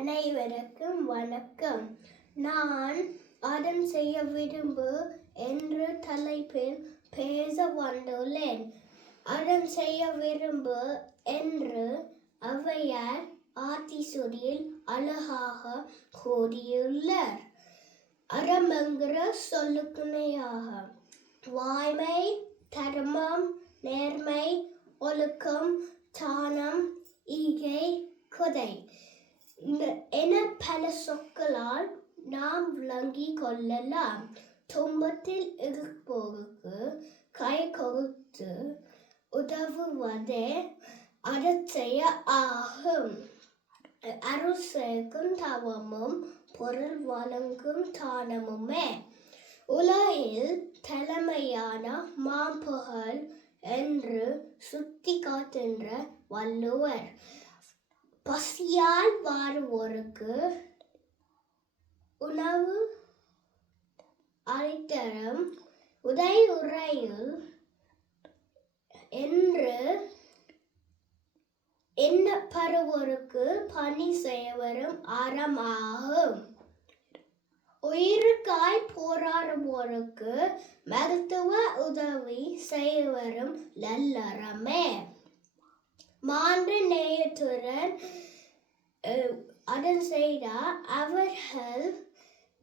அனைவருக்கும் வணக்கம். நான் அறம் செய்ய விரும்பு என்ற தலைப்பில் பேச வந்துள்ளேன். அறம் செய்ய விரும்பு என்று ஔவையார் ஆத்திசூடியில் அழகாக கூறியுள்ளார். அறம் என்கிற சொல்லுக்குணையாக வாய்மை, தர்மம், நேர்மை, ஒழுக்கம், தானம், ஈகை, கொடை என பல சொற்களால் நாம் விளங்கிக் கொள்ளலாம். துன்பத்தில் இருப்போருக்கு கை கொடுத்து உதவுவதே அறச்செய ஆகும். அருள் சேர்க்கும் தவமும் பொருள் வழங்கும் தானமுமே உலகில் தலைமையான மாண்புகள் என்று சுட்டி காட்டுகின்ற வள்ளுவர். பசியால் வாடுவோருக்கு உணவு அளித்தலும் உரையுள் என்று எண்ணப்படுவோருக்கு பணி செய்வரும் அறமாகும். உயிருக்காய் போராடுவோருக்கு மருத்துவ உதவி செய்வரும் நல்லறமே. மாண்பு நேயத்துடன் அறம் செய்தால் அவர்கள்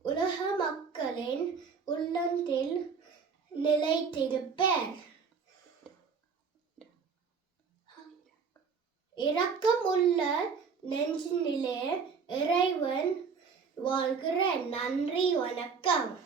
உலக மக்களின் உள்ளத்தில் நிலைத்திருப்பர். இரக்கமுள்ள நெஞ்சினிலே இறைவன் வாழ்கிறார். நன்றி, வணக்கம்.